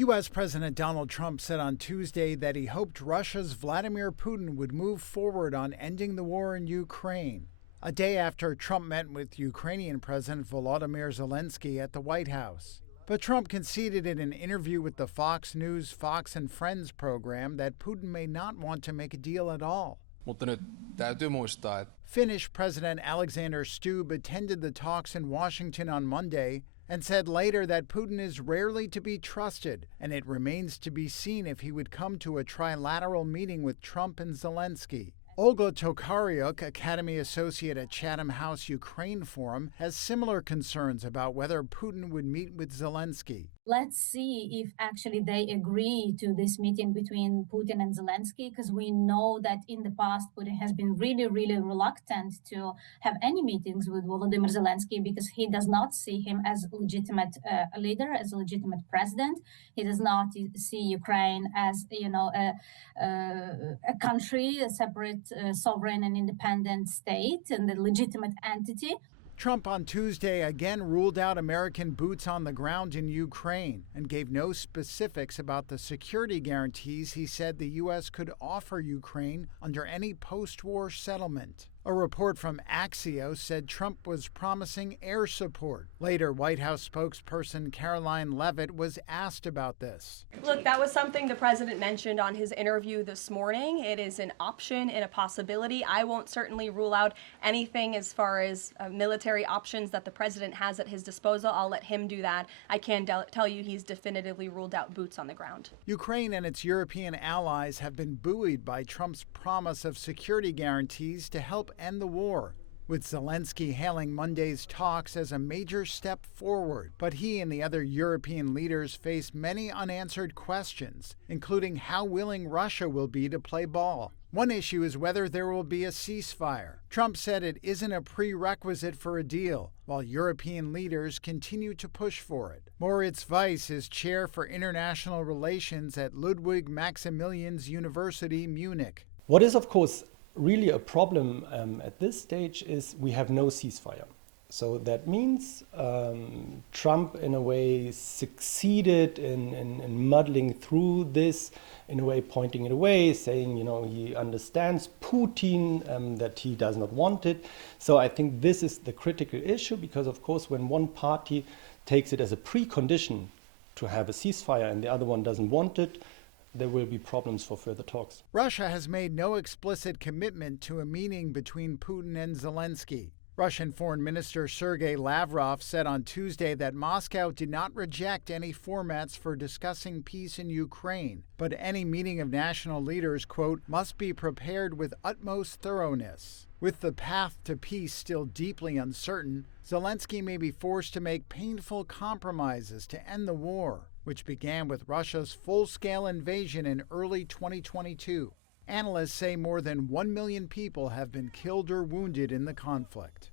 U.S. President Donald Trump said on Tuesday that he hoped Russia's Vladimir Putin would move forward on ending the war in Ukraine, a day after Trump met with Ukrainian President Volodymyr Zelensky at the White House. But Trump conceded in an interview with the Fox News Fox and Friends program that Putin may not want to make a deal at all. Mutta nyt täytyy muistaa, että Finnish President Alexander Stubb attended the talks in Washington on Monday and said later that Putin is rarely to be trusted, and it remains to be seen if he would come to a trilateral meeting with Trump and Zelensky. Olga Tokaryuk, Academy Associate at Chatham House Ukraine Forum, has similar concerns about whether Putin would meet with Zelensky. Let's see if actually they agree to this meeting between Putin and Zelensky, because we know that in the past Putin has been really, really reluctant to have any meetings with Volodymyr Zelensky because he does not see him as a legitimate leader, as a legitimate president. He does not see Ukraine as, a country, a separate sovereign and independent state and a legitimate entity. Trump on Tuesday again ruled out American boots on the ground in Ukraine and gave no specifics about the security guarantees he said the U.S. could offer Ukraine under any post-war settlement. A report from Axios said Trump was promising air support. Later, White House spokesperson Caroline Leavitt was asked about this. Look, that was something the president mentioned on his interview this morning. It is an option and a possibility. I won't certainly rule out anything as far as military options that the president has at his disposal. I'll let him do that. I can tell you he's definitively ruled out boots on the ground. Ukraine and its European allies have been buoyed by Trump's promise of security guarantees to help end the war, with Zelensky hailing Monday's talks as a major step forward. But he and the other European leaders face many unanswered questions, including how willing Russia will be to play ball. One issue is whether there will be a ceasefire. Trump said it isn't a prerequisite for a deal, while European leaders continue to push for it. Moritz Weiss is chair for international relations at Ludwig Maximilians University, Munich. What is, of course, really a problem at this stage is we have no ceasefire. So that means Trump, in a way, succeeded in muddling through this, in a way pointing it away, saying, he understands Putin, that he does not want it. So I think this is the critical issue because, of course, when one party takes it as a precondition to have a ceasefire and the other one doesn't want it, there will be problems for further talks. Russia has made no explicit commitment to a meeting between Putin and Zelensky. Russian Foreign Minister Sergei Lavrov said on Tuesday that Moscow did not reject any formats for discussing peace in Ukraine, but any meeting of national leaders, quote, must be prepared with utmost thoroughness. With the path to peace still deeply uncertain, Zelensky may be forced to make painful compromises to end the war, which began with Russia's full-scale invasion in early 2022. Analysts say more than 1 million people have been killed or wounded in the conflict.